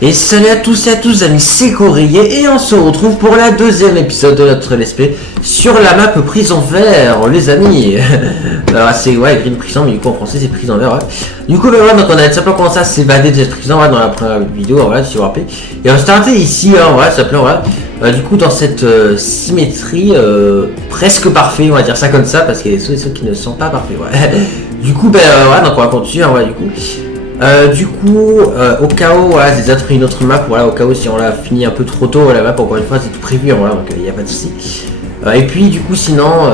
Et salut à tous et à tous amis, c'est Courrier et on se retrouve pour la deuxième épisode de notre let's play sur la map prison vert les amis. Alors c'est Green Prison mais du coup en français c'est prison vert ouais. Du coup voilà, donc on a simplement commencé à s'évader de cette prison dans la première vidéo voilà, si vous vous rappelez. Et on s'est arrêté ici voilà, simplement voilà. Du coup dans cette symétrie presque parfaite, on va dire ça comme ça parce qu'il y a des choses et ceux qui ne sont pas parfaits ouais. Du coup voilà, donc on va continuer voilà, du coup. Au cas où voilà, j'ai pris une autre map, voilà, au cas où si on l'a fini un peu trop tôt, la map encore une fois c'est tout prévu, voilà, donc il n'y a pas de souci. Et puis du coup sinon,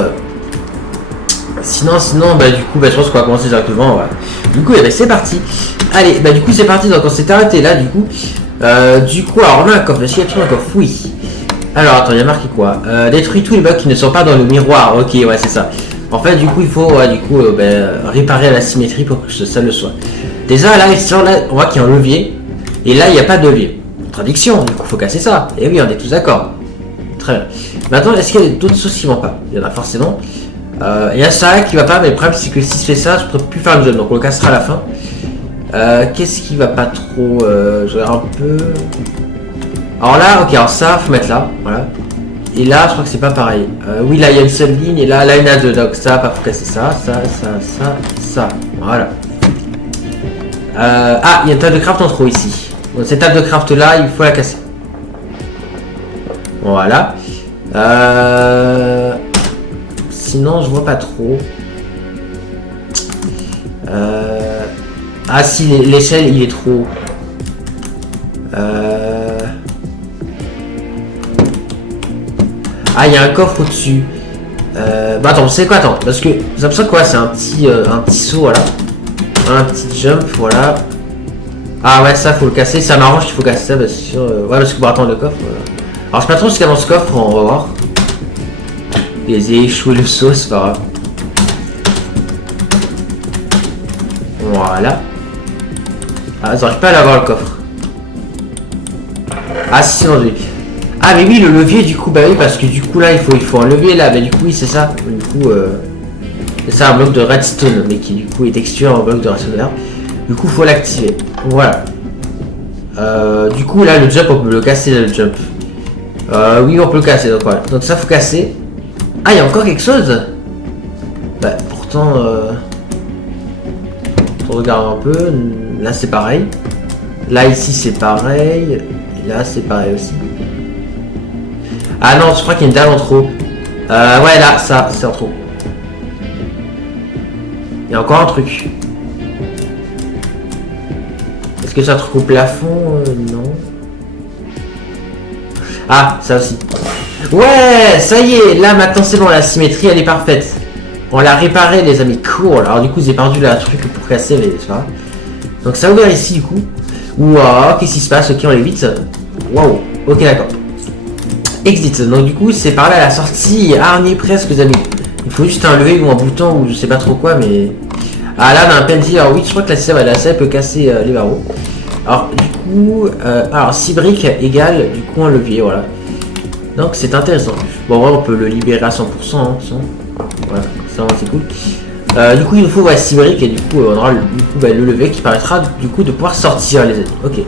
du coup je pense qu'on va commencer directement, voilà. Du coup c'est parti. Allez, du coup c'est parti, donc on s'est arrêté là du coup. Alors on a un coffre, est-ce qu'il y a toujours un coffre? Oui. Alors attends, il y a marqué quoi? Détruis tous les bugs qui ne sont pas dans le miroir, ok ouais c'est ça. En fait du coup il faut réparer la symétrie pour que ça le soit. Déjà là, on voit qu'il y a un levier. Et là, il n'y a pas de levier. Contradiction, du coup, faut casser ça. Et oui, on est tous d'accord. Très bien. Maintenant, est-ce qu'il y a d'autres choses qui vont pas? Il y en a forcément. Il y a ça qui va pas, mais le problème, c'est que si je fais ça, je ne pourrai plus faire le jeu. Donc, on le cassera à la fin. Qu'est-ce qui va pas trop? Je regarde un peu. Alors là, ok, alors ça, faut mettre là. Voilà. Et là, je crois que c'est pas pareil. Oui, là, il y a une seule ligne. Et là, il y en a deux. Donc, ça, faut casser ça. Ça. Voilà. Il y a une table de craft en trop ici. Donc, cette table de craft là, il faut la casser. Voilà. Sinon, je vois pas trop. Si, l'échelle, il est trop. Il y a un coffre au-dessus. Attends, c'est quoi? Attends, parce que j'ai l'impression que quoi, c'est un petit saut, voilà. Un petit jump, voilà. Ah ouais, ça faut le casser, ça m'arrange qu'il faut casser ça parce que parce que pour attendre le coffre. Alors je sais pas trop ce qu'il y a dans ce coffre, on va voir. J'ai échoué le saut, c'est pas grave. Voilà. J'arrive pas à l'avoir le coffre. Si c'est dans lui. Mais oui, le levier du coup, oui, parce que du coup là il faut un levier là, du coup oui c'est ça. Du coup c'est ça, un bloc de redstone, mais qui du coup est texture en bloc de redstone vert. Du coup faut l'activer. Voilà. Du coup là le jump on peut le casser le jump. Oui on peut le casser donc voilà. Donc ça faut casser. Il y a encore quelque chose. Pourtant on regarde un peu. Là c'est pareil. Là ici c'est pareil. Et là c'est pareil aussi. Non je crois qu'il y a une dalle en trop. Ouais là ça c'est en trop. Il y a encore un truc. Est-ce que c'est un truc au plafond? Non. Ça aussi. Ouais, ça y est. Là, maintenant, c'est bon. La symétrie, elle est parfaite. On l'a réparé, les amis. Cool. Alors, du coup, j'ai perdu la truc pour casser, mais c'est pas grave. Donc, ça a ouvert ici, du coup. Wow, qu'est-ce qui se passe? Ok, on l'évite. Waouh. Ok, d'accord. Exit. Donc, du coup, c'est par là la sortie. On y est presque, les amis. Il faut juste un levier ou un bouton ou je sais pas trop quoi, mais... là, on a un penalty. Alors, oui, je crois que la sève peut casser les barreaux. Alors, du coup... 6 briques égale, du coup, un levier, voilà. Donc, c'est intéressant. Bon, on peut le libérer à 100%, hein, voilà, ça, c'est cool. Du coup, il nous faut 6 briques et du coup, on aura le levier qui permettra, du coup, de pouvoir sortir, les amis. Ok.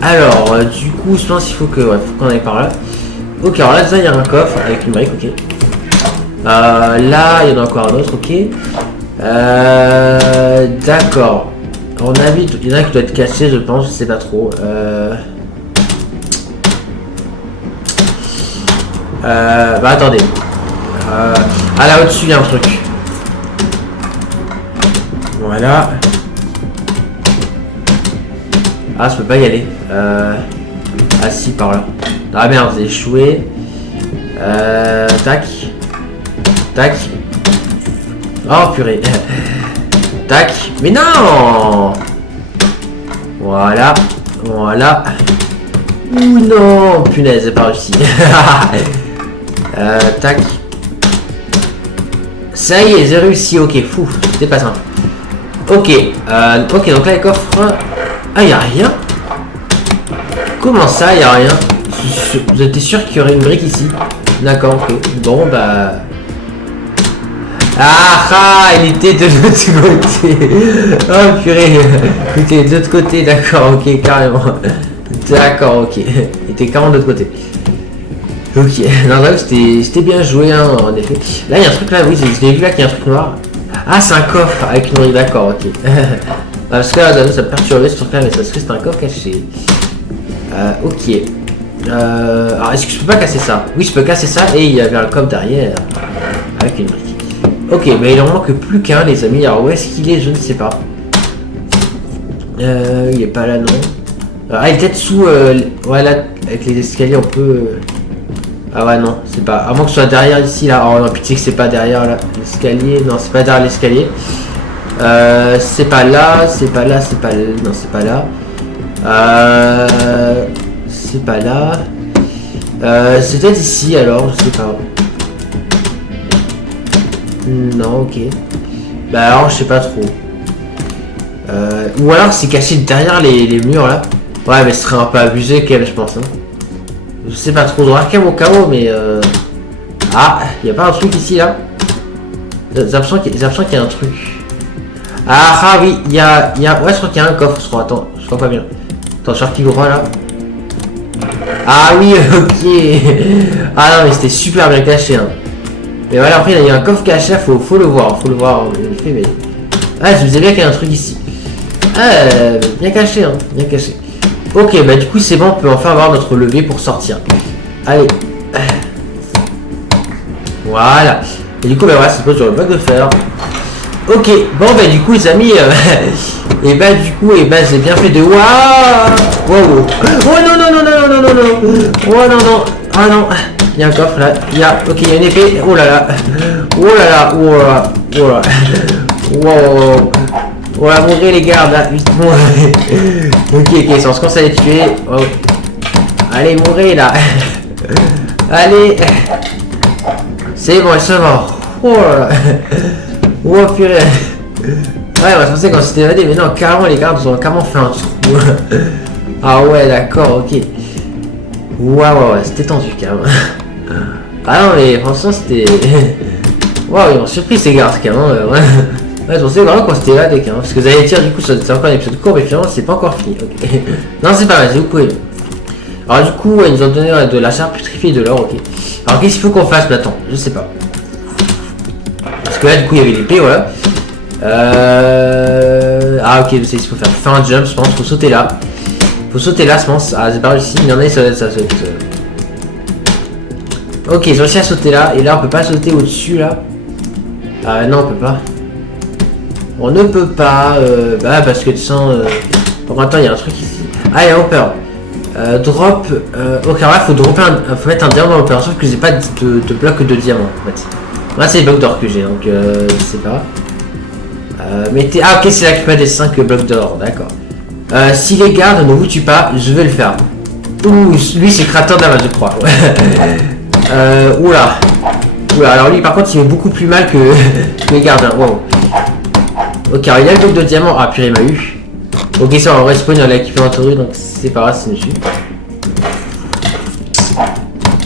Alors, du coup, je pense qu'il faut qu'on aille par là. Ok, alors là, déjà, il y a un coffre avec une brique, ok. Là, il y en a encore un autre, ok. D'accord. On a vu, il y en a qui doit être caché, je pense, je sais pas trop. Attendez. Là au-dessus, il y a un truc. Voilà. Je peux pas y aller. Si, par là. Merde, j'ai échoué. Tac. Tac. Oh purée. Tac. Mais non. Voilà. Ouh non. Punaise, j'ai pas réussi. Tac. Ça y est, j'ai réussi. Ok, fou. C'était pas simple. Ok. Donc là, les coffres... y a rien. Comment ça, y a rien? Vous étiez sûr qu'il y aurait une brique ici? D'accord, ok. Bon, Ah, il était de l'autre côté. Oh purée. Il était de l'autre côté, d'accord, ok, carrément. D'accord, ok. Il était carrément de l'autre côté. Ok, non, bref, c'était bien joué, hein, en effet. Là, il y a un truc là, oui, je l'ai vu là, qu'il y a un truc noir. Ah, c'est un coffre avec une rue, d'accord, ok. Parce que là, ça me perturbait ce truc là, mais ça serait c'est un coffre caché. Ok. Alors, est-ce que je peux pas casser ça? Oui, je peux casser ça, et il y avait un coffre derrière. Avec une brique. Ok, mais il en manque plus qu'un, les amis. Alors, où est-ce qu'il est? Je ne sais pas. Il est pas là, non. Ah, il est peut-être sous. Ouais, là, avec les escaliers, on peut. Ah ouais, non, c'est pas. À moins que ce soit derrière ici, là. Oh non, pitié que c'est pas derrière là. L'escalier. Non, c'est pas derrière l'escalier. C'est pas là, c'est pas là, c'est pas là. Non, c'est pas là. C'est pas là. C'est peut-être ici alors, je sais pas. Non, ok. Bah alors, je sais pas trop. Ou alors c'est caché derrière les murs là. Ouais, mais ce serait un peu abusé quand même, je pense. Hein. Je sais pas trop, droit au chaos, mais ah, y a pas un truc ici là? J'ai l'impression qu'il y a un truc. Ah oui, il y a. Ouais, je crois qu'il y a un coffre, je crois. Attends, je crois pas bien. Attends, je suis droit là. Ah oui, ok. Ah non, mais c'était super bien caché. Hein. Mais voilà, après il y a un coffre caché, faut le voir. Faut le voir. Mais... Ah, je me disais bien qu'il y a un truc ici. Ah, bien caché, hein. Bien caché. Ok, bah du coup c'est bon, on peut enfin avoir notre levier pour sortir. Allez. Voilà. Et du coup, bah voilà, c'est pas sur le bloc de fer. Ok, bon bah du coup les amis, et bah du coup, et bah j'ai bien fait de... Waouh. Wow. Oh non non non non non non non non. Oh non non. Ah non. Il y a un coffre là. Il y a... Ok, il y a une épée. Oh là là. Oh là là. Oh là. Oh là. Wow. On va mourir les gardes là. Vite, ok, ok, ça se commence à les tuer. Oh. Allez, mourrez là. Allez. C'est bon, ils sont morts. Oh là là. Oh purée. Ouais, moi je pensais qu'on s'était évadé, mais non, carrément les gardes ont carrément fait un trou. Ah ouais, d'accord, ok. Waouh, ouais, c'était tendu carrément. Ah non, mais franchement, c'était. Waouh, ils ont surpris ces gardes carrément. Ouais. Ouais, je pensais vraiment qu'on s'était évadé carrément. Parce que vous allez dire, du coup, c'est encore un épisode court, mais finalement, c'est pas encore fini. Okay. Non, c'est pas mal, vous pouvez. Alors, du coup, ils nous ont donné de la chair putrifiée et de l'or, ok. Alors, qu'est-ce qu'il faut qu'on fasse maintenant? Je sais pas. Parce que là, du coup, il y avait l'épée, voilà. Ah, ok, c'est il faut faire un jump, je pense. Faut sauter là. Faut sauter là, je pense. Ah, c'est pas réussi. Il y en a, ça saute. Ok, j'ai réussi à sauter là. Et là, on peut pas sauter au-dessus, là. Ah, non, on peut pas. On ne peut pas. Bah, parce que tu sens. Pour l'instant, il y a un truc ici. Ah, il y a un hopper. Drop. Ok, alors là, faut mettre un diamant dans l'hopper. Sauf que j'ai pas de bloc de diamant, en fait. Là, c'est les blocs d'or que j'ai, donc je sais pas. Mettez... Ah, ok, c'est là qu'il faut des 5 blocs d'or, d'accord. Si les gardes ne vous tuent pas, je vais le faire. Ouh, lui, c'est créateur de la masse, je crois. Oula. Oula, alors lui, par contre, il fait beaucoup plus mal que les gardes. Hein. Wow. Ok, alors il a le bloc de diamant. Ah, purée, il m'a eu. Ok, ça, on respawn, il y a l'équipement entouré, donc c'est pas grave, c'est dessus.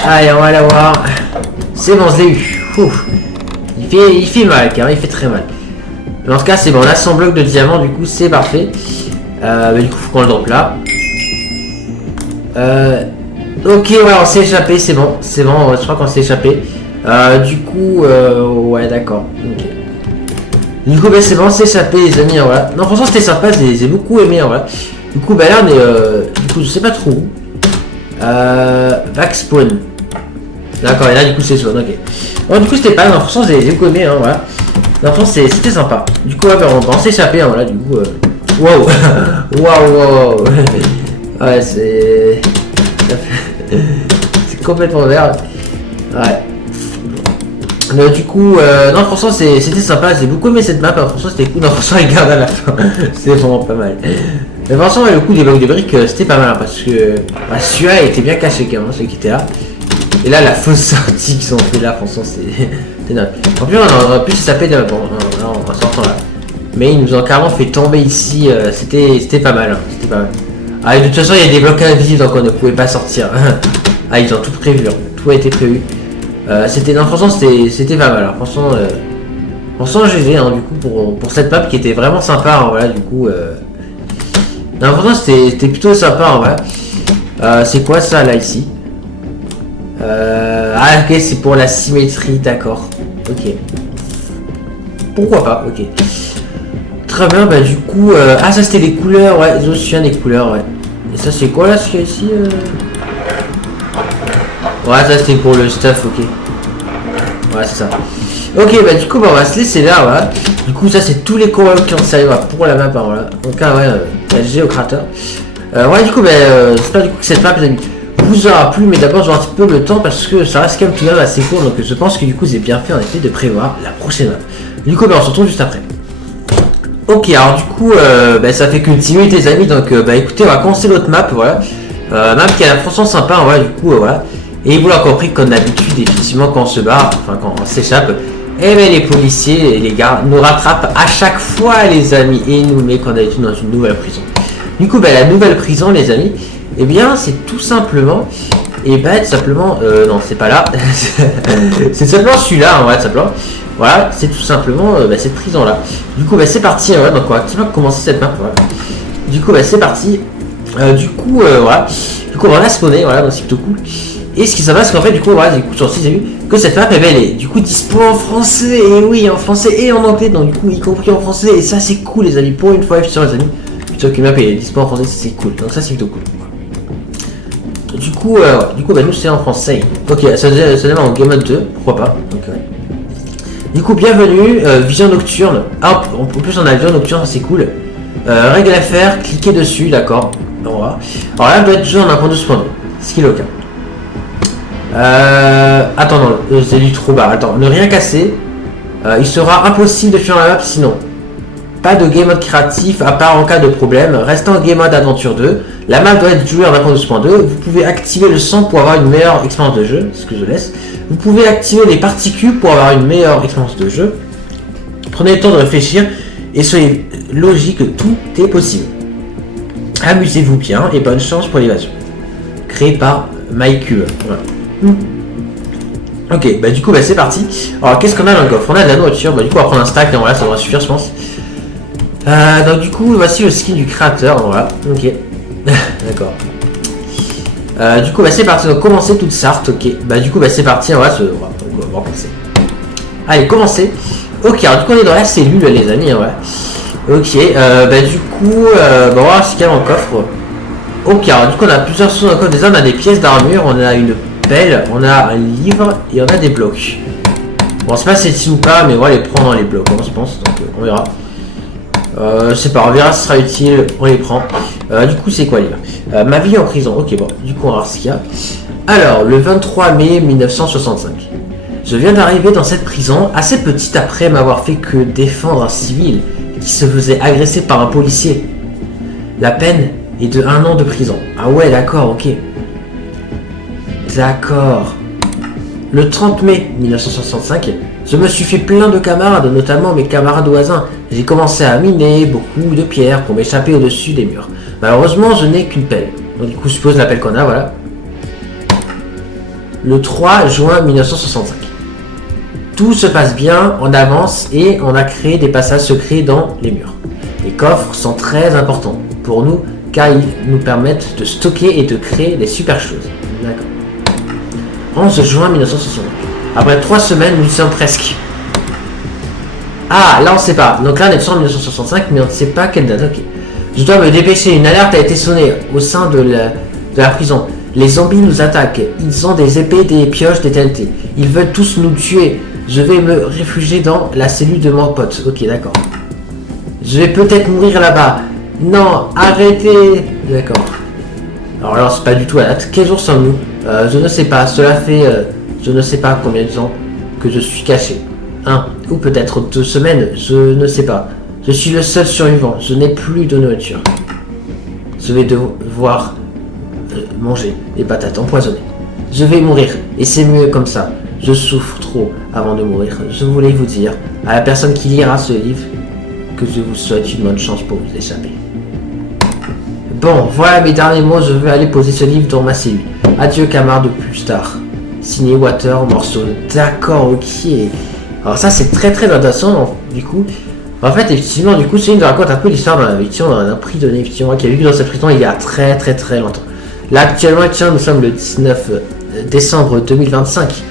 Allez, on va l'avoir. C'est bon, je l'ai eu. Ouf. Il fait mal, car il fait très mal. Mais en tout cas, c'est bon, on a 100 blocs de diamant, du coup, c'est parfait. Mais du coup, faut qu'on le drop là. Ok, ouais, on s'est échappé, c'est bon, je crois qu'on s'est échappé. Du coup, ouais, d'accord. Ok. Du coup, bah, c'est bon, on s'est échappé, les amis, voilà. Non, franchement, c'était sympa, j'ai beaucoup aimé, voilà. Du coup, bah là, on est, du coup, je sais pas trop où. Back spawn. D'accord, et là, du coup, c'est spawn, ok. Bon, du coup, c'était pas mal, franchement, j'ai beaucoup aimé, hein, voilà. Non, franchement, c'était sympa. Du coup, ouais, bah, on s'est échappé, hein, voilà, du coup, wow. Wow. Ouais, c'est complètement vert. Ouais. Mais du coup, non, franchement, c'était sympa. J'ai beaucoup aimé cette map. Hein. Franchement, c'était cool. Non, franchement, regarde à la fin. C'est vraiment pas mal. Mais franchement, le coup des blocs de briques, c'était pas mal. Hein, parce que bah, celui-là était bien caché quand même, celui qui était là. Et là, la fausse sortie qu'ils ont fait là, franchement, c'est dingue. En plus, on aurait pu se taper en sortant là. Mais ils nous ont carrément fait tomber ici. C'était pas mal. Hein, c'était pas mal. Ah, et de toute façon, il y a des blocs invisibles, donc on ne pouvait pas sortir. Ah, ils ont tout prévu. Hein. Tout a été prévu. Non, franchement, c'était pas mal. Alors, franchement, On sent GG hein, du coup pour cette map qui était vraiment sympa, hein, voilà du coup. Non, pourtant c'était plutôt sympa en vrai. C'est quoi ça là ici? Ah ok, c'est pour la symétrie, d'accord. Ok. Pourquoi pas, ok. Très bien, bah du coup... Ah ça c'était les couleurs, ouais, je me souviens des couleurs, ouais. Et ça c'est quoi là ce qu'il y a ici Ouais, ça c'était pour le stuff, ok. Ouais, c'est ça. Ok, bah du coup, bah, on va se laisser là, voilà. Du coup, ça c'est tous les combats qui ont servi pour la map, hein, voilà. Donc là, ouais, LG au crater. Ouais, du coup, bah, j'espère du coup que cette map, les amis, vous aura plu, mais d'abord, j'aurai un petit peu le temps parce que ça reste quand même tout de même assez court, donc je pense que du coup, c'est bien fait en effet de prévoir la prochaine map. Du coup, bah, on se retrouve juste après. Ok, alors du coup, bah, ça fait qu'une 10 minutes, les amis, donc bah écoutez, on va commencer l'autre map, voilà. Map qui a franchement sympa, voilà, du coup, voilà. Et vous l'avez compris, comme d'habitude, effectivement, quand on se barre, enfin quand on s'échappe, eh bien les policiers et les gars nous rattrapent à chaque fois, les amis, et nous met comme d'habitude dans une nouvelle prison. Du coup, bah, la nouvelle prison, les amis, eh bien, c'est tout simplement, et bah, tout simplement, non, c'est pas là, c'est simplement celui-là, en vrai, tout simplement. Voilà, c'est tout simplement bah, cette prison-là. Du coup, bah, c'est parti, ouais, donc on va tout simplement commencer cette map, voilà. Du coup, bah, c'est parti. Voilà. Du coup, on va spawner, voilà, donc c'est plutôt cool. Et ce qui se passe, qu'en fait, du coup, voilà, du coup, sur 6 j'ai vu que cette map, elle est du coup dispo en français, et oui, en français et en anglais, donc du coup, y compris en français, et ça, c'est cool, les amis, pour une fois, je suis sûr, les amis, plutôt qu'une map est dispo en français, c'est cool, donc ça, c'est plutôt cool. Du coup, bah, nous, c'est en français. Ok, ça donne en Game Mode 2, pourquoi pas, donc, ouais. Du coup, bienvenue, vision nocturne. Ah, en plus, on a vision nocturne, c'est cool. Règle à faire, cliquez dessus, d'accord. Alors là, elle doit être jouée en 1.12.2, ce qui est le cas. Attends, non, c'est du trop bas. Attends, ne rien casser. Il sera impossible de fuir la map sinon. Pas de game mode créatif à part en cas de problème. Restez en game mode aventure 2. La map doit être jouée en 1.12.2. Vous pouvez activer le son pour avoir une meilleure expérience de jeu. C'est ce que je laisse. Vous pouvez activer les particules pour avoir une meilleure expérience de jeu. Prenez le temps de réfléchir et soyez logique, tout est possible. Amusez-vous bien et bonne chance pour l'évasion. Créé par MyCube. Voilà. Ok, bah du coup, bah c'est parti. Alors, qu'est-ce qu'on a dans le coffre? On a de la nourriture, bah du coup, on va prendre un stack, et voilà, ça devrait suffire, je pense. Donc, du coup, voici le skin du créateur, voilà, ok. D'accord. Du coup, bah c'est parti, donc commencer toute Sarthe, ok. Bah du coup, bah c'est parti, on va recommencer. Allez, commencer. Ok, alors du coup, on est dans la cellule, les amis, ouais. Ok, bah du coup, bah on va voir ce qu'il y a dans le coffre. Ok, alors du coup, on a plusieurs choses dans le coffre. Déjà, on a des pièces d'armure, on a une pelle, on a un livre et on a des blocs. Bon, c'est pas si c'est utile ou pas, mais on va les prendre dans les blocs, hein, je pense, donc on verra. Je sais pas, on verra si ce sera utile, on les prend. Du coup, c'est quoi les gars? Ma vie en prison, ok, bon, du coup, on va voir ce qu'il y a. Alors, le 23 mai 1965. Je viens d'arriver dans cette prison, assez petite après m'avoir fait que défendre un civil qui se faisait agresser par un policier. La peine est de 1 an de prison. Ah ouais, d'accord, ok. D'accord. Le 30 mai 1965, je me suis fait plein de camarades, notamment mes camarades voisins. J'ai commencé à miner beaucoup de pierres pour m'échapper au-dessus des murs. Malheureusement, je n'ai qu'une pelle. Donc du coup, je suppose la pelle qu'on a, voilà. Le 3 juin 1965. Tout se passe bien, on avance et on a créé des passages secrets dans les murs. Les coffres sont très importants pour nous car ils nous permettent de stocker et de créer des super choses. D'accord. 11 juin 1965. Après 3 semaines, nous y sommes presque. Ah, là on sait pas. Donc là on est en 1965, mais on ne sait pas quelle date. Ok. Je dois me dépêcher. Une alerte a été sonnée au sein de la prison. Les zombies nous attaquent. Ils ont des épées, des pioches, des TNT. Ils veulent tous nous tuer. Je vais me réfugier dans la cellule de mon pote. Ok, d'accord. Je vais peut-être mourir là-bas. Non, arrêtez. D'accord. Alors là, c'est pas du tout la date. Quel jour sommes-nous? Je ne sais pas. Cela fait je ne sais pas combien de temps que je suis caché. 1 ou peut-être 2 semaines. Je ne sais pas. Je suis le seul survivant. Je n'ai plus de nourriture. Je vais devoir manger des patates empoisonnées. Je vais mourir. Et c'est mieux comme ça. Je souffre trop avant de mourir. Je voulais vous dire, à la personne qui lira ce livre, que je vous souhaite une bonne chance pour vous échapper. Bon, voilà mes derniers mots. Je vais aller poser ce livre dans ma cellule. Adieu camarade de plus tard. Signé Water, morceau. D'accord, ok. Alors ça c'est très très intéressant du coup. En fait effectivement du coup c'est une nous raconte un peu l'histoire d'un prisonnier effectivement qui a vécu dans cette prison il y a très très très longtemps. Là actuellement nous sommes le 19 décembre 2025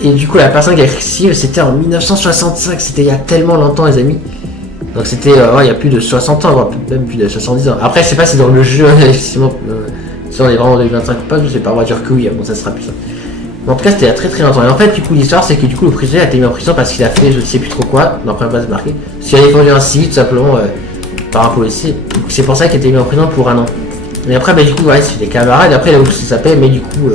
et du coup la personne qui a écrit c'était en 1965, c'était il y a tellement longtemps les amis. Donc c'était il y a plus de 60 ans, voire même plus de 70 ans. Après je sais pas si dans le jeu effectivement si on est vraiment en 2025 ou pas, je sais pas, on va dire que oui, bon ça sera plus ça. Mais en tout cas c'était il y a très très longtemps. Et en fait du coup l'histoire c'est que du coup le prisonnier a été mis en prison parce qu'il a fait je sais plus trop quoi, dans la première base marquée. Parce qu'il a défendu un civil tout simplement par un policier. Donc c'est pour ça qu'il a été mis en prison pour un an. Mais après du coup ouais, c'est des camarades, après il a oublié sa paix, mais du coup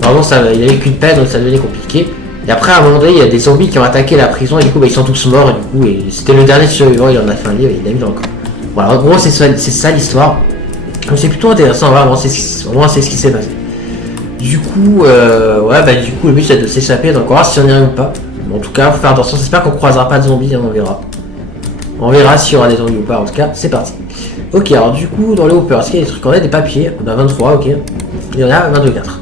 pardon, il avait qu'une peine donc ça devenait compliqué. Et après à un moment donné il y a des zombies qui ont attaqué la prison et du coup ils sont tous morts et du coup c'était le dernier survivant, il en a fait un livre et il l'a mis dans le corps. Voilà, en gros c'est ça l'histoire. Donc c'est plutôt intéressant, vraiment c'est ce qui s'est passé. Du coup, du coup le but c'est de s'échapper, donc on verra si on y arrive ou pas. En tout cas, faut faire attention, j'espère qu'on croisera pas de zombies, hein, on verra. On verra s'il y aura des zombies ou pas, en tout cas, c'est parti. Ok, alors du coup, dans le hopper, est-ce qu'il y a des trucs? On a des papiers, on a 23, ok. Il y en a 22, 4.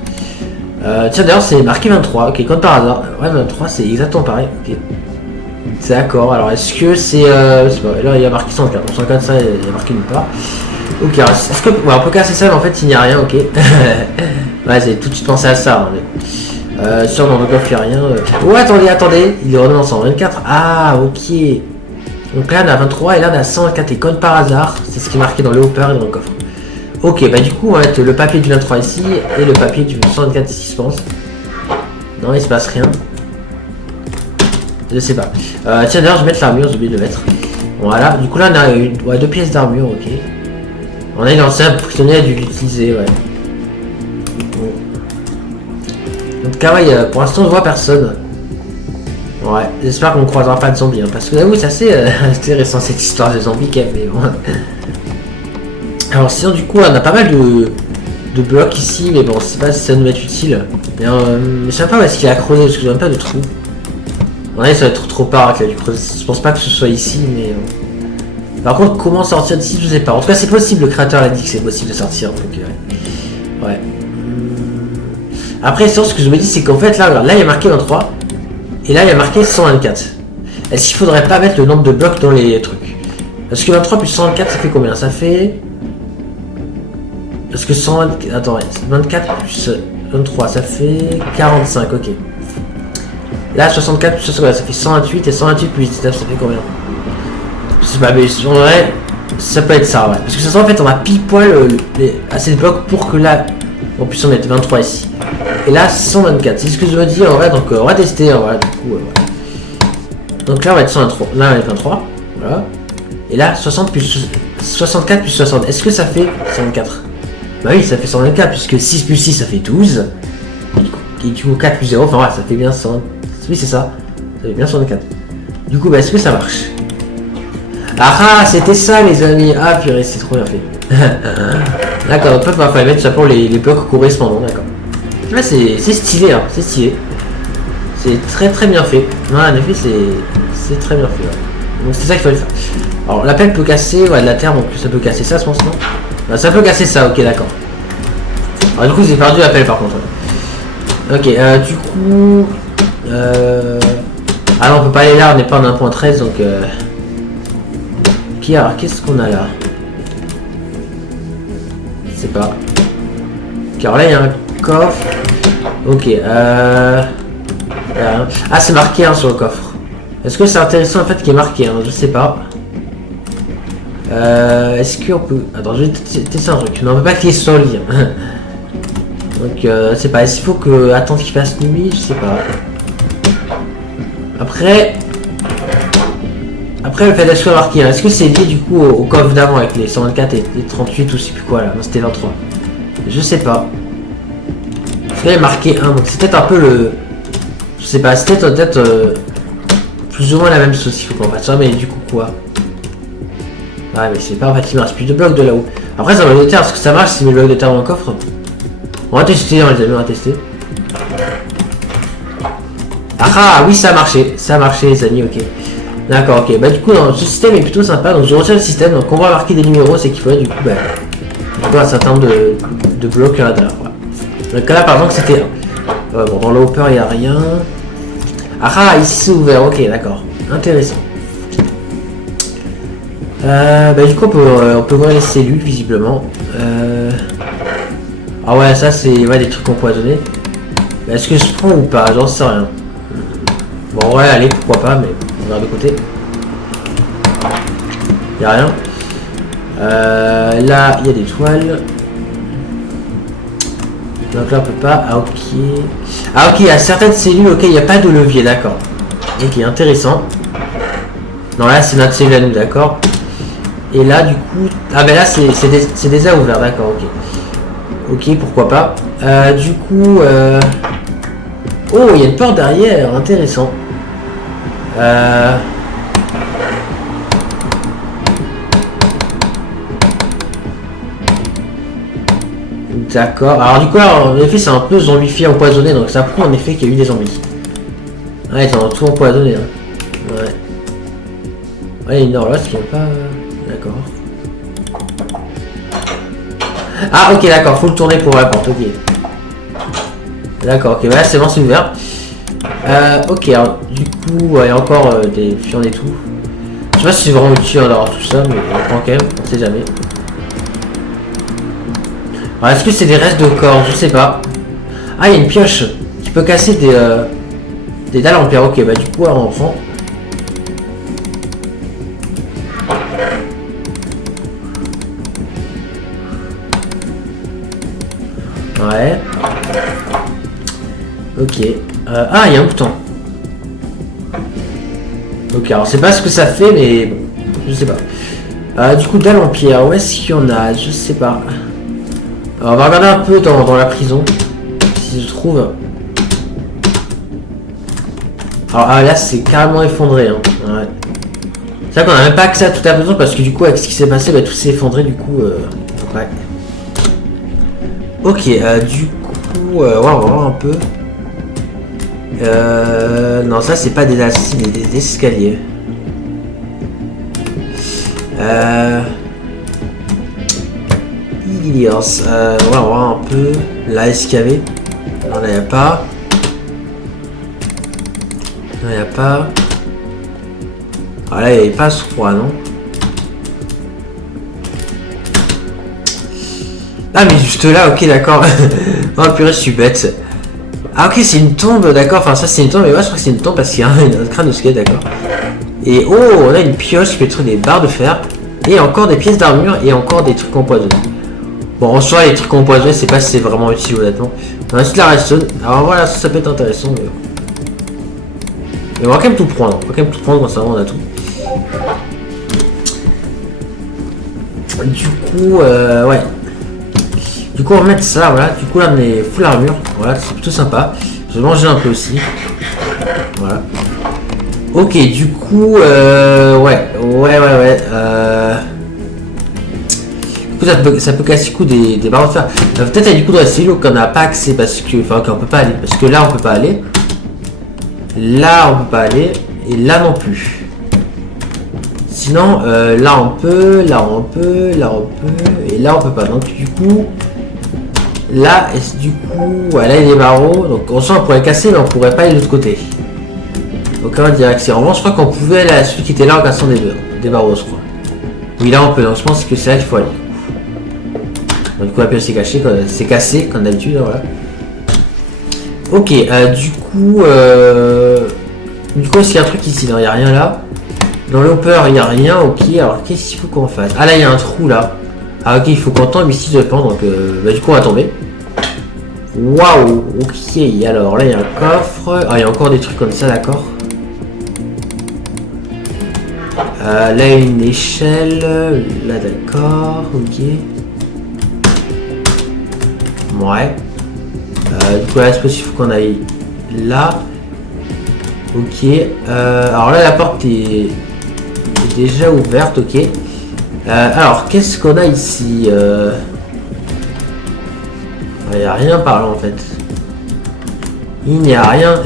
Tiens, d'ailleurs, c'est marqué 23, ok, comme par hasard. Ouais, 23, c'est exactement pareil, ok. D'accord, alors est-ce que c'est. Là, il y a marqué 104, 104, ça, il y a marqué nulle part. Ok, alors est-ce que. Ouais, on peut casser ça, mais en fait, il n'y a rien, ok. Ouais, j'ai tout de suite pensé à ça. Sur dans le coffre, il n'y a rien. Oh, attendez, il est redonné en 124. Ah, ok. Donc là, on a 23 et là, on a 124. Et comme par hasard, c'est ce qui est marqué dans le hopper et dans le coffre. Ok, bah du coup, on va mettre le papier du 23 ici et le papier du 124 ici, je pense. Non, il se passe rien. Je sais pas. Tiens, d'ailleurs, je vais mettre l'armure, j'ai oublié de le mettre. Voilà, du coup, là, on a 2 pièces d'armure, ok. On a une ancienne prisonnier a dû l'utiliser, ouais. En tout cas, ouais, pour l'instant, on ne voit personne. Ouais, j'espère qu'on ne croisera pas de zombies, hein, parce que là, oui, c'est assez intéressant cette histoire de zombies quand même, mais bon. Alors, sinon, du coup, on a pas mal de blocs ici, mais bon, je sais pas si ça nous va être utile. Mais je sais pas où est-ce qu'il a creusé, parce que je vois pas de trou. Ouais, ça va être trop parac là, du coup, je pense pas que ce soit ici, mais. Par contre, comment sortir d'ici, je sais pas. En tout cas, c'est possible, le créateur a dit que c'est possible de sortir, donc ouais. Après, ce que je me dis, c'est qu'en fait, là, il y a marqué 23, et là, il y a marqué 124. Est-ce qu'il faudrait pas mettre le nombre de blocs dans les trucs? Parce que 23 plus 124, ça fait combien? Ça fait... Parce que 124... Attends, 24 plus 23, ça fait 45, ok. Là, 64 plus 60, ça fait 128, et 128 plus 19, ça fait combien? Je sais pas, mais en vrai, ça peut être ça, ouais. Parce que ça se en fait, on a pile poil assez de blocs pour que là, on puisse en mettre 23 ici. Et là, 124, c'est ce que je veux dire, en vrai, donc on va tester, voilà, du coup, voilà. Donc là, on va être 123, là, on va être 23, voilà. Et là, 60 plus 64 plus 60, est-ce que ça fait 124? Bah oui, ça fait 124, puisque 6 plus 6, ça fait 12. Et du coup, 4 plus 0, enfin, voilà, ça fait bien 100. Oui, c'est ça, ça fait bien 124. Du coup, bah, est-ce que ça marche? Ah, c'était ça, les amis. Ah, purée, c'est trop bien fait. D'accord, donc il va falloir mettre tout simplement les blocs correspondants, d'accord. Là, c'est stylé, hein, c'est stylé. C'est très très bien fait. Ouais, en effet, c'est très bien fait. Ouais. Donc c'est ça qu'il fallait faire. Alors la pelle peut casser, ouais, de la terre, donc ça peut casser ça, je pense, non? Bah, ça peut casser ça, ok, d'accord. Alors du coup, j'ai perdu la pelle par contre. Ouais. Ok, du coup... Ah non, on peut pas aller là, on n'est pas en 1.13, donc... Ok, alors qu'est-ce qu'on a là? Je sais pas. Ok, alors là, il y a un coffre. Ok, ah, c'est marqué hein, sur le coffre. Est-ce que c'est intéressant en fait qu'il est marqué hein? Je sais pas. Est-ce qu'on peut... Attends, je vais tester un truc. Non, on peut pas cliquer sur le lit. Hein. Donc, je sais pas. Est-ce qu'il faut que... Attendre qu'il fasse nuit? Je sais pas. Après, le fait d'être soit marqué, hein. Est-ce que c'est lié du coup au coffre d'avant avec les 124 et les 38 ou je sais plus quoi là? Non, c'était 23. Je sais pas. Parce qu'il y a marqué 1, donc c'est peut-être un peu le... Je sais pas, c'est peut-être plus ou moins la même chose, il faut qu'on fasse ça, mais du coup quoi? Ouais, mais c'est pas en fait, il me reste plus de blocs de là-haut. Après, ça va de terre, est-ce que ça marche si mes blocs de terre dans le coffre? On va tester, hein, les amis, on va tester. Ah oui, ça a marché les amis, ok. D'accord, ok. Bah du coup, ce système est plutôt sympa, donc je retiens le système. Donc on va marquer des numéros, c'est qu'il faudrait du coup, un certain nombre de blocs à l'intérieur. Voilà. Donc là, par exemple, c'était 1. Bon, dans le hopper, il n'y a rien. Ah, ici c'est ouvert, ok, d'accord. Intéressant. Du coup, on peut voir les cellules, visiblement. Ah ouais, ça c'est des trucs empoisonnés. Est-ce que je prends ou pas? J'en sais rien. Bon, ouais, allez, pourquoi pas, mais on va de côté. Y'a rien. Là, il y a des toiles. Donc là, on peut pas. Ah, ok. Ah, ok, il y a certaines cellules, ok, il n'y a pas de levier, d'accord. Ok, intéressant. Non, là, c'est notre cellule à nous, d'accord. Et là, du coup... Ah, ben là, c'est déjà ouvert, d'accord, ok. Ok, pourquoi pas. Du coup... Oh, il y a une porte derrière, intéressant. D'accord. Alors du coup, en effet, c'est un peu zombifié, empoisonné, donc ça prouve en effet qu'il y a eu des zombies. Ouais, ils ont tout empoisonné, hein. Ouais. Ouais, une horloge qui est pas... D'accord. Ah, ok, d'accord, faut le tourner pour la porte, ok. D'accord, ok, voilà, c'est bon, c'est ouvert. Ok, alors, du coup, il y a encore des fions et tout. Je sais pas si c'est vraiment utile d'avoir tout ça, mais on prend quand même, on sait jamais. Alors, est-ce que c'est des restes de corps? Je sais pas. Ah, il y a une pioche qui peut casser des dalles en pierre. Ok, bah du coup, alors, on prend. Ouais. Ok. Ah, il y a un bouton. Ok, alors c'est pas ce que ça fait, mais bon, je sais pas. Du coup, dalle en pierre, où est-ce qu'il y en a? Je sais pas. Alors, on va regarder un peu dans la prison, si je trouve. Alors là, c'est carrément effondré. Hein. Ouais. C'est vrai qu'on n'a même pas accès à toute la prison parce que du coup, avec ce qui s'est passé, tout s'est effondré. Du coup, ouais. Ok, du coup, ouais, on va voir un peu. Non, ça c'est pas des escaliers. Ouais, on va voir un peu. Là, est-ce qu'il y avait? Non, là, il n'y a pas. Non, il n'y a pas. Ah, là, il n'y avait pas, je crois, non? Ah, mais juste là, ok, d'accord. Oh, purée, je suis bête. Ah, ok, c'est une tombe, d'accord. Enfin, ça, c'est une tombe, mais moi, je crois que c'est une tombe parce qu'il y a un crâne de squelette, d'accord. Et oh, on a une pioche qui peut être des barres de fer. Et encore des pièces d'armure et encore des trucs empoisonnés. Bon, en soi, les trucs empoisonnés, c'est pas si c'est vraiment utile, honnêtement. On a juste la redstone. Alors voilà, ça peut être intéressant. Mais on va quand même tout prendre. On va quand même tout prendre quand ça va, on a tout. Du coup, ouais. Du coup, on va mettre ça, voilà. Du coup, là, on est full armure. Voilà, c'est plutôt sympa. Je vais manger un peu aussi. Voilà. Ok, du coup, ouais. Du coup, ça peut casser le coup des barres de fer. Peut-être avec du coup dans la cellule qu'on n'a pas accès parce que, enfin, qu'on peut pas aller. Parce que là, on peut pas aller. Là, on peut pas aller. Et là non plus. Sinon, là on peut, là on peut, là on peut, et là on peut pas. Donc du coup, là, et du coup, voilà, il y a des barreaux. Donc on sent qu'on pourrait casser, mais on pourrait pas aller de l'autre côté. Donc on va dire accès. En revanche, je crois qu'on pouvait aller à celui qui était là en cassant des barreaux, je crois. Oui, là on peut. Donc je pense que c'est là qu'il faut aller. Donc, du coup, la pioche c'est cassé, comme d'habitude, voilà. Ok, du coup, est-ce qu'il y a un truc ici? Non, il n'y a rien là. Dans le hopper, il n'y a rien, ok. Alors, qu'est-ce qu'il faut qu'on fasse? Ah, là, il y a un trou là. Ah, ok, il faut qu'on tombe ici, je pense. Donc, du coup, on va tomber. Waouh, ok. Alors, là, il y a un coffre. Ah, il y a encore des trucs comme ça, d'accord. Là, il y a une échelle. Là, d'accord, ok. Ouais. Du coup là je pense qu'il faut qu'on aille là. Ok. Alors là la porte est déjà ouverte, ok. Alors qu'est-ce qu'on a ici? Il n'y a rien par là en fait. Il n'y a rien.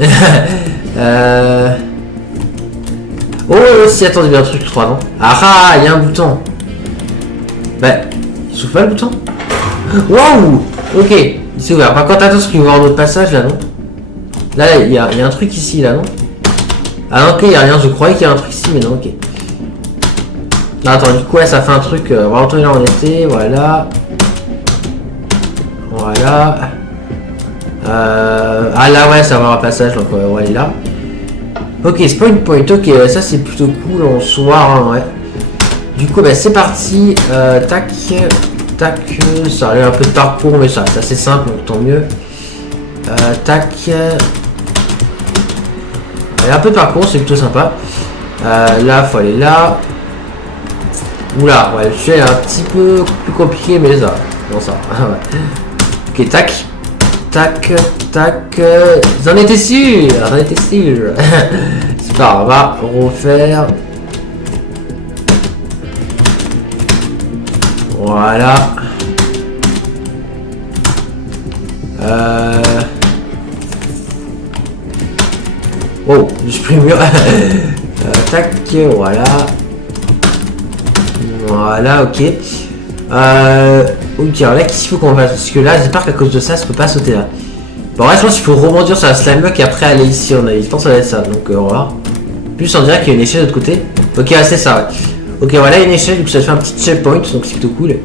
Oh si, attendez bien un truc, je crois, non? Ah, il y a un bouton. Bah, il s'ouvre pas le bouton? Waouh. Ok, il s'est ouvert. Par contre, attention qu'il va y avoir un autre passage là, non? Là, il y a un truc ici, là, non? Ah ok, il y a rien, je croyais qu'il y a un truc ici, mais non, ok. Non, attends, du coup, ouais, ça fait un truc, on va retourner là où on était, voilà. Voilà. Ah là, ouais, ça va avoir un passage, donc on va aller là. Ok, spawn point, ok, ça c'est plutôt cool en soi, hein, ouais. Du coup, bah, c'est parti, tac, tac, ça a l'air un peu de parcours, mais ça c'est assez simple, donc tant mieux. Tac. Il y a un peu de parcours, c'est plutôt sympa. Là, faut aller là. Oula, ouais, le jeu est un petit peu plus compliqué, mais ça. Non, ça. Ok, tac. Tac, tac. J'en étais sûr. J'en étais sûr. C'est pas grave, on va refaire. Voilà. Oh, je pris mieux. Tac, voilà. Voilà, ok. Ok, alors là, qu'est-ce qu'il faut qu'on fasse? Parce que là, j'espère qu'à cause de ça, je peux pas sauter là. Bon, là, je pense qu'il faut rebondir sur la slime block et après aller ici. Je pense que ça va être ça. Donc, on va voir. Plus, on dirait qu'il y a une échelle de l'autre côté. Ok, c'est ça, ouais. Ok, voilà une échelle. Du coup, ça fait un petit checkpoint. Donc, c'est plutôt cool.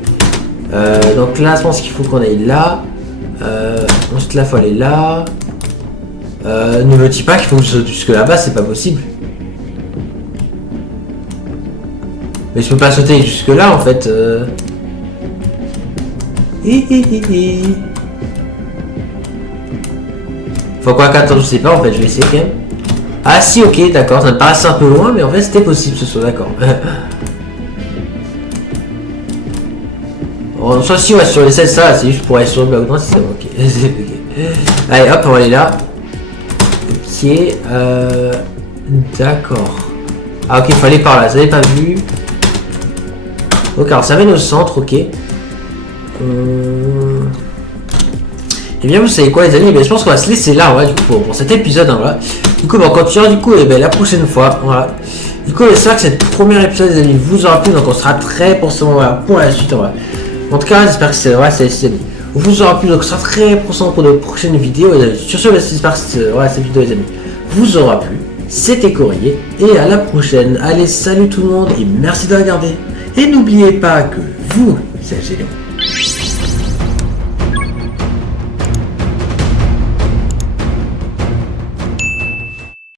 Donc là, je pense qu'il faut qu'on aille là. Ensuite, là, il faut aller là. Ne me dis pas qu'il faut que je saute jusque là-bas, c'est pas possible. Mais je peux pas sauter jusque là en fait. Faut quoi qu'attendre, je sais pas en fait, je vais essayer quand même. Ah si, ok, d'accord, ça me paraissait un peu loin, mais en fait c'était possible ce soit, d'accord. Bon, soit si, ouais, sur les 16, ça, c'est juste pour aller sur le bloc, non, c'est bon, ok. Allez, hop, on va aller là. Ok, d'accord. Ah ok, il faut aller par là, vous avez pas vu. Ok, alors ça mène au centre, ok. Eh bien, vous savez quoi, les amis? Je pense qu'on va se laisser là, ouais, du coup, pour cet épisode, hein, voilà. Du coup, on continue, du coup, la prochaine fois, voilà. Du coup, j'espère que cette première épisode, les amis, vous aura plu, donc on sera très pour ce moment, voilà, pour la suite, voilà. En tout cas, j'espère que c'est vrai, c'est vous aura plu, donc on sera très pour de prochaines vidéos, les amis. Sur ce, j'espère que voilà, cette vidéo, les amis, vous aura plu. C'était Courrier, et à la prochaine. Allez, salut tout le monde, et merci de regarder. Et n'oubliez pas que vous êtes géniaux.